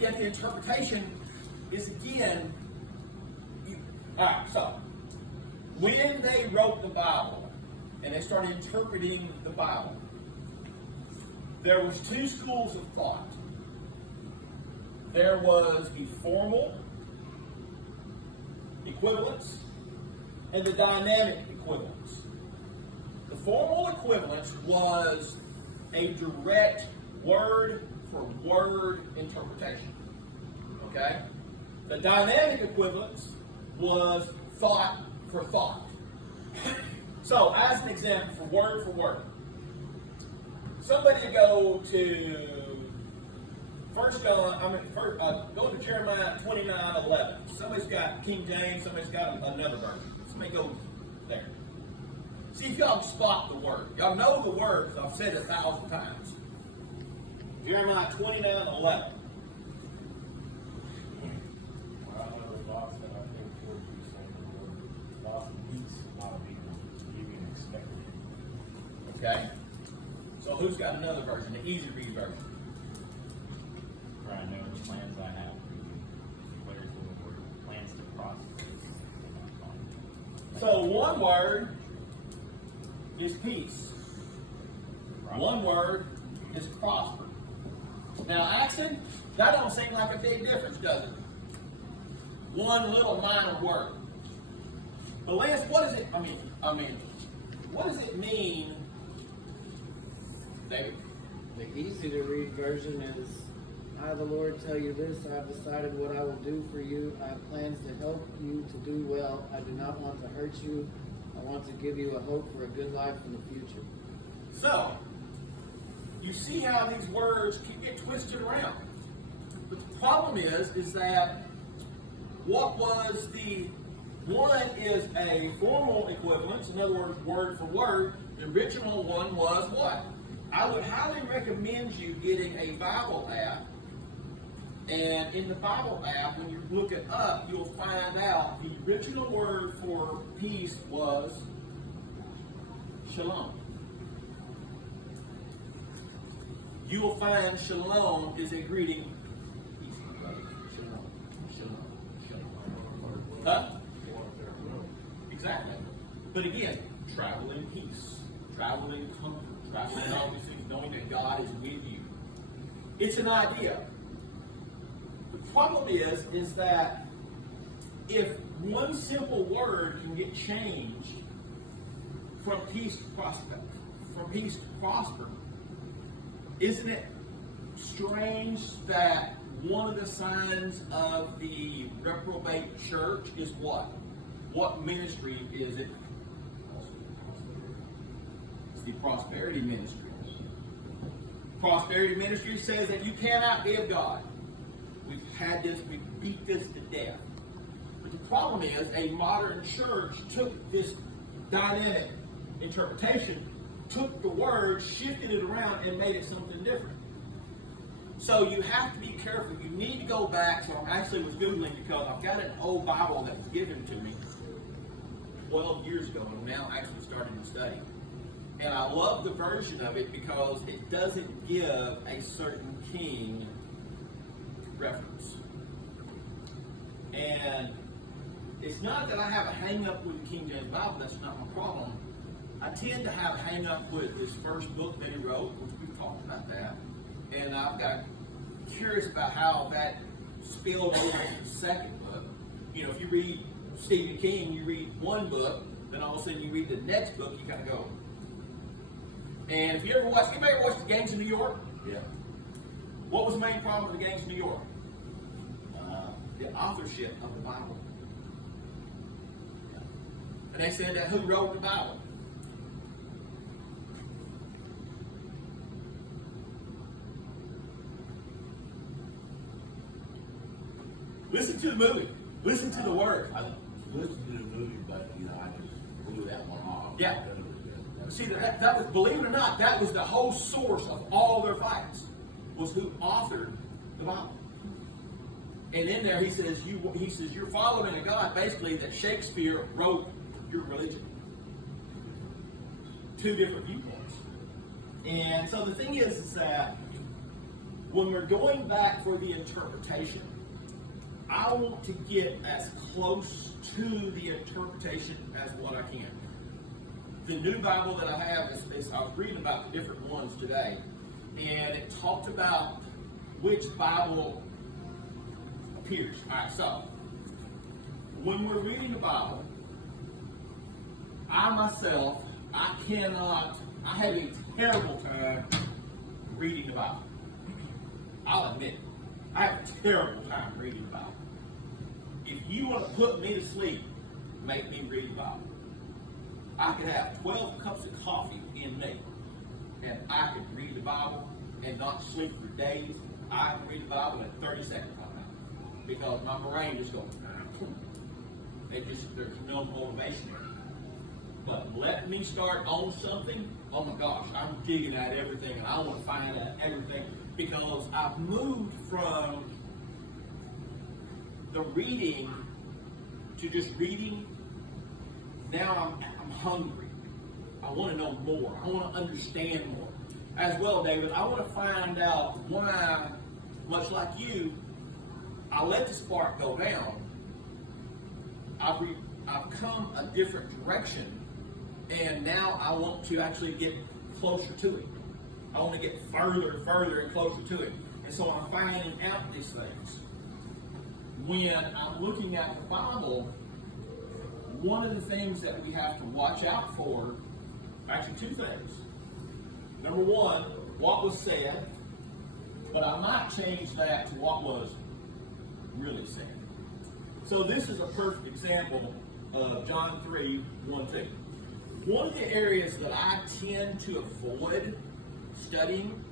yet the interpretation is again, alright, so when they wrote the Bible and they started interpreting the Bible, there was two schools of thought. There was the formal equivalence and the dynamic equivalence. The formal equivalence was a direct word-for-word interpretation. Okay? The dynamic equivalence was thought for thought. So, as an example, for word, somebody go to go to Jeremiah 29:11. Somebody's got King James, somebody's got another version. Somebody go there. See if y'all spot the word. Y'all know the word because I've said it 1,000 times. Jeremiah 29:11. Okay. So who's got another version? The easy to read version. For I know the plans I have for you. Declares the Lord. Plans to prosper. So one word is peace. One word is prosper. Now, Axon, that don't seem like a big difference, does it? One little minor word. But Lance, what does it? What does it mean, David? The easy to read version is, I, the Lord, tell you this, I have decided what I will do for you. I have plans to help you to do well. I do not want to hurt you. I want to give you a hope for a good life in the future. So, you see how these words can get twisted around. But the problem is that what was the one is a formal equivalence, in other words, word for word. The original one was what? I would highly recommend you getting a Bible app. And in the Bible app, when you look it up, you'll find out the original word for peace was shalom. You will find shalom is a greeting. Peace, my brother. Shalom. Shalom. Shalom. Huh? Exactly. But again, travel in peace. Travel in comfort. Travel in all these things, knowing that God is with you. It's an idea. The problem is that if one simple word can get changed from peace to prosper, isn't it strange that one of the signs of the reprobate church is what? What ministry is it? It's the prosperity ministry. Prosperity ministry says that you cannot be of God. We've had this, we beat this to death. But the problem is, a modern church took this dynamic interpretation, took the word, shifted it around, and made it something different. So you have to be careful. You need to go back. So I actually was Googling because I've got an old Bible that was given to me 12 years ago, and now I actually started to study. And I love the version of it because it doesn't give a certain king reference. And it's not that I have a hang-up with the King James Bible. That's not my problem. I tend to have a hang-up with his first book that he wrote, which we've talked about that. And I've got curious about how that spilled over into the second book. You know, if you read Stephen King, you read one book, then all of a sudden you read the next book, you kind of go. And if you ever watch, anybody ever watch The Gangs of New York? Yeah. What was the main problem with The Gangs of New York? The authorship of the Bible. And they said that who wrote the Bible? Listen to the movie. Listen to the word. I listened to the movie, but I just blew that one off. Yeah. See, that was, believe it or not, that was the whole source of all their fights, was who authored the Bible. And in there he says you're following a God basically that Shakespeare wrote your religion. Two different viewpoints. And so the thing is that when we're going back for the interpretation, I want to get as close to the interpretation as what I can. The new Bible that I have is I was reading about the different ones today, and it talked about which Bible appears. All right, so when we're reading the Bible, I myself, I have a terrible time reading the Bible. I'll admit it. I have a terrible time reading the Bible. If you want to put me to sleep, make me read the Bible. I could have 12 cups of coffee in me, and I could read the Bible and not sleep for days. I can read the Bible in 30 seconds right now because my brain just goes, there's no motivation there. But let me start on something, oh my gosh, I'm digging at everything and I want to find out everything because I've moved from the reading to just reading. Now I'm hungry. I want to know more. I want to understand more. As well, David, I want to find out why, much like you, I let the spark go down. I've come a different direction, and now I want to actually get closer to it. I want to get further and closer to it. And so I'm finding out these things. When I'm looking at the Bible, one of the things that we have to watch out for, actually two things. Number one, what was said, but I might change that to what was really said. So this is a perfect example of John 3, 1, 2. One of the areas that I tend to avoid studying,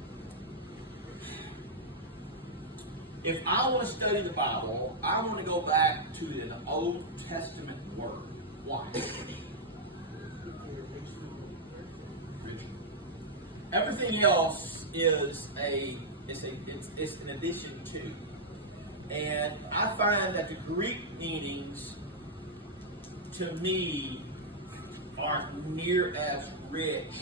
if I want to study the Bible, I want to go back to an Old Testament word. Why? Everything else is it's an addition to. And I find that the Greek meanings, to me, aren't near as rich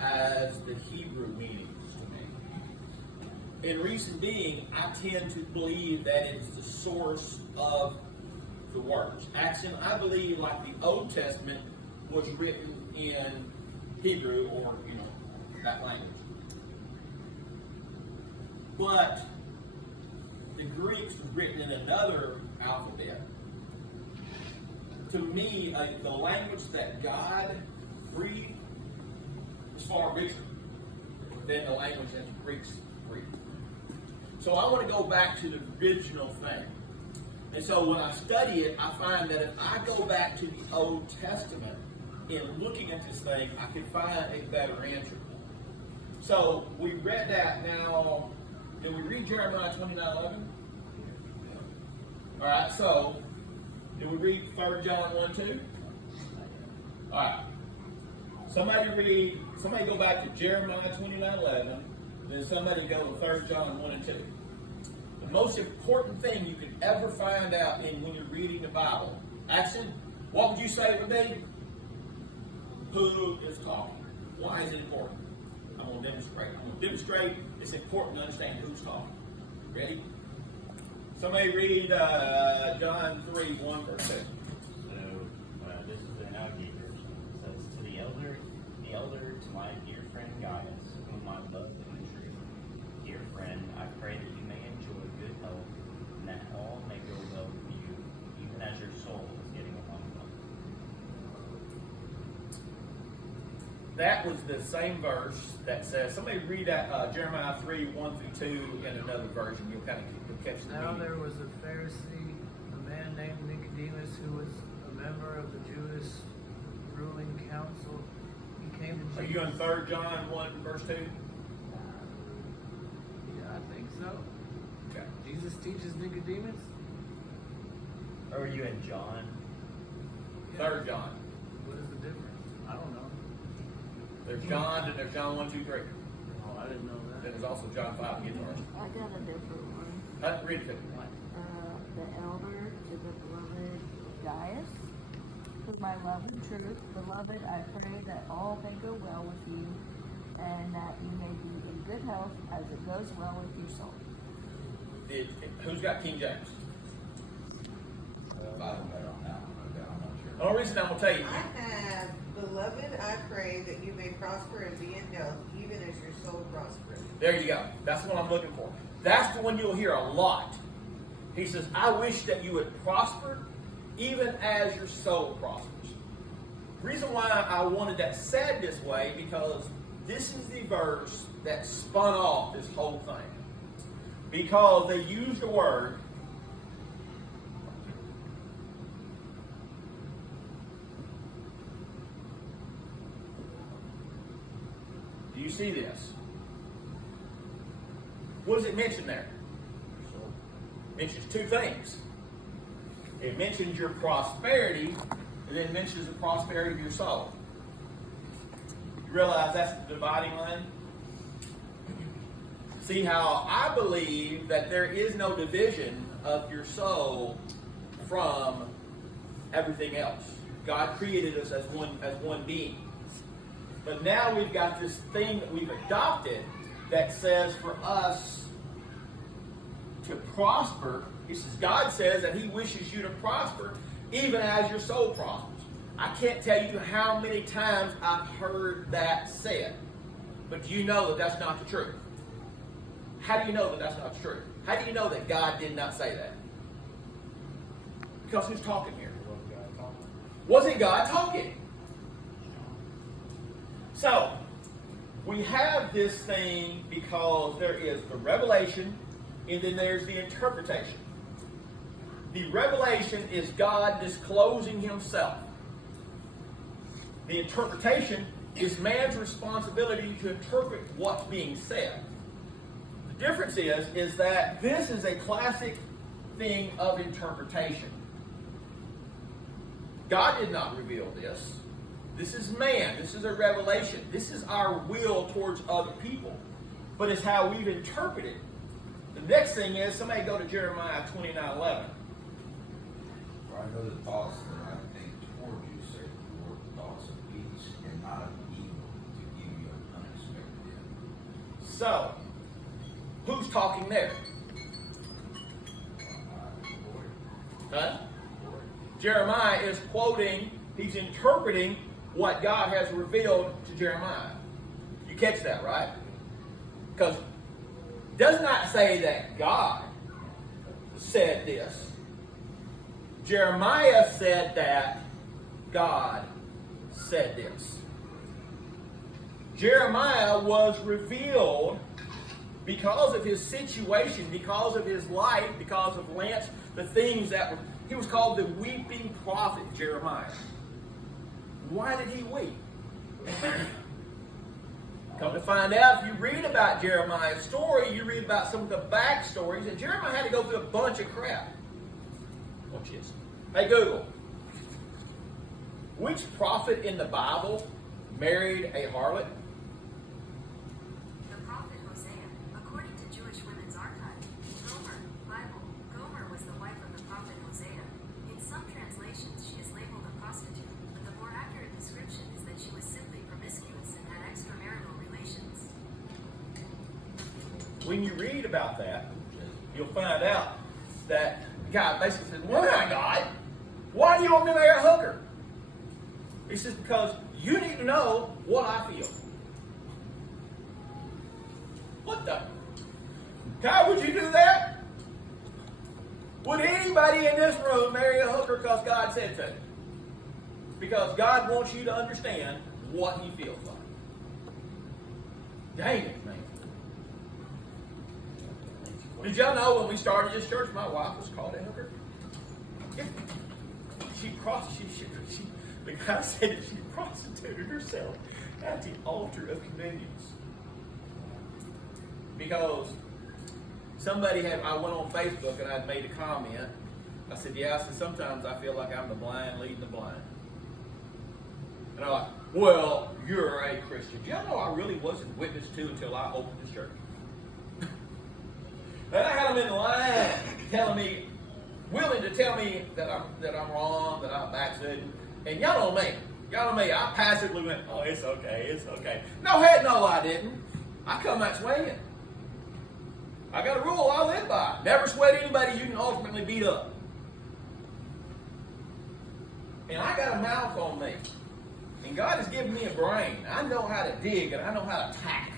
as the Hebrew meanings to me. And reason being, I tend to believe that it's the source of the words. Actually, I believe like the Old Testament was written in Hebrew or, that language. But the Greeks was written in another alphabet. To me, the language that God breathed is far richer than the language that the Greeks breathed. So I want to go back to the original thing. And so when I study it, I find that if I go back to the Old Testament in looking at this thing, I can find a better answer. So we read that now. Did we read Jeremiah 29:11? All right, so did we read 3 John 1:2? All right. Somebody go back to Jeremiah 29:11, then somebody go to 3 John 1 and 2. The most important thing you could ever find out when you're reading the Bible, action, what would you say it would be? Who is talking? Why is it important? I'm going to demonstrate. It's important to understand who's talking. Ready? Somebody read John 3, 1 verse 2. So, this is an NIV version. It says, to the elder, to my dear friend Gaius, whom I love in the truth. Dear friend, I pray that you may enjoy good health, and that all may go well with you, even as your soul is getting along well. That was the same verse that says, somebody read that Jeremiah 3, 1 through 2 in another version. You'll kind of catch the Now meaning. there was a Pharisee, a man named Nicodemus, who was a member of the Jewish ruling council. He came to Are Jesus. you on 3 John 1 verse 2? Yeah, I think so. Okay. Jesus teaches Nicodemus? Or are you in John? 3 John. What is the difference? I don't know. There's John, and there's John 1, 2, 3. Oh, I didn't know Then that. there's also John 5 guitar. I got a different one. Read it. The elder to the beloved Gaius, with my love and truth. Beloved, I pray that all may go well with you, and that you may be in good health as it goes well with your soul. Who's got King James? I don't know on that one. Okay, I'm not sure. The only reason I'm going to tell you, I have, beloved, I pray that you may prosper and be in health, even as your soul prospers. there you go. That's what I'm looking for. That's the one you'll hear a lot. He says, I wish that you would prosper even as your soul prospers. The reason why I wanted that said this way, because this is the verse that spun off this whole thing. Because they used a word. Do you see this? What does it mention there? It mentions two things. It mentions your prosperity, and then it mentions the prosperity of your soul. You realize that's the dividing line? See how I believe that there is no division of your soul from everything else. God created us as one being. But now we've got this thing that we've adopted that says for us to prosper. He says, God says that He wishes you to prosper even as your soul prospers. I can't tell you how many times I've heard that said. But do you know that that's not the truth? How do you know that that's not the truth? How do you know that God did not say that? Because who's talking here? Wasn't God talking? So, we have this thing because there is the revelation and then there's the interpretation. The revelation is God disclosing Himself. The interpretation is man's responsibility to interpret what's being said. The difference is that this is a classic thing of interpretation. God did not reveal this. This is man. This is a revelation. This is our will towards other people. But it's how we've interpreted. The next thing is, somebody go to Jeremiah 29:11. For I know the thoughts that I think toward you, say the Lord, thoughts of peace and not of evil, to give you an unexpected end. So, who's talking there? Huh? Jeremiah is quoting, he's interpreting what God has revealed to Jeremiah. You catch that, right? Because it does not say that God said this. Jeremiah said that God said this. Jeremiah was revealed because of his situation, because of his life, because of Lance, the things that were, he was called the weeping prophet, Jeremiah. Why did he weep? Come to find out, if you read about Jeremiah's story, you read about some of the backstories, and Jeremiah had to go through a bunch of crap. Watch this. Hey, Google. Which prophet in the Bible married a harlot? The prophet Hosea, according to Jewish Women's Archive. Gomer, Bible. Gomer was the wife of the prophet Hosea. In some translations, she is labeled a prostitute, but the more accurate description is that she was simply promiscuous and had extramarital relations. When you read about that, you'll find out that God basically says, "Why, God? Why do you want me to marry a hooker?" He says, "Because you need to know what I feel." What the? How would you do that? Would anybody in this room marry a hooker because God said so? Because God wants you to understand what He feels like. Dang it, man. Did y'all know when we started this church, my wife was called a hooker? Yeah. The guy said that she prostituted herself at the altar of convenience. Because I went on Facebook and I made a comment. I said, yeah, I said, sometimes I feel like I'm the blind leading the blind. And I'm like, well, you're a Christian. Do y'all know I really wasn't witnessed to until I opened this church? And I had them in the line willing to tell me that I'm wrong, that I'm backslidden. And y'all know me. Y'all know me, I passively went, oh, it's okay, it's okay. No, heck no, I didn't. I come out swinging. I got a rule I live by. Never sweat anybody you can ultimately beat up. And I got a mouth on me. And God has given me a brain. I know how to dig and I know how to tackle.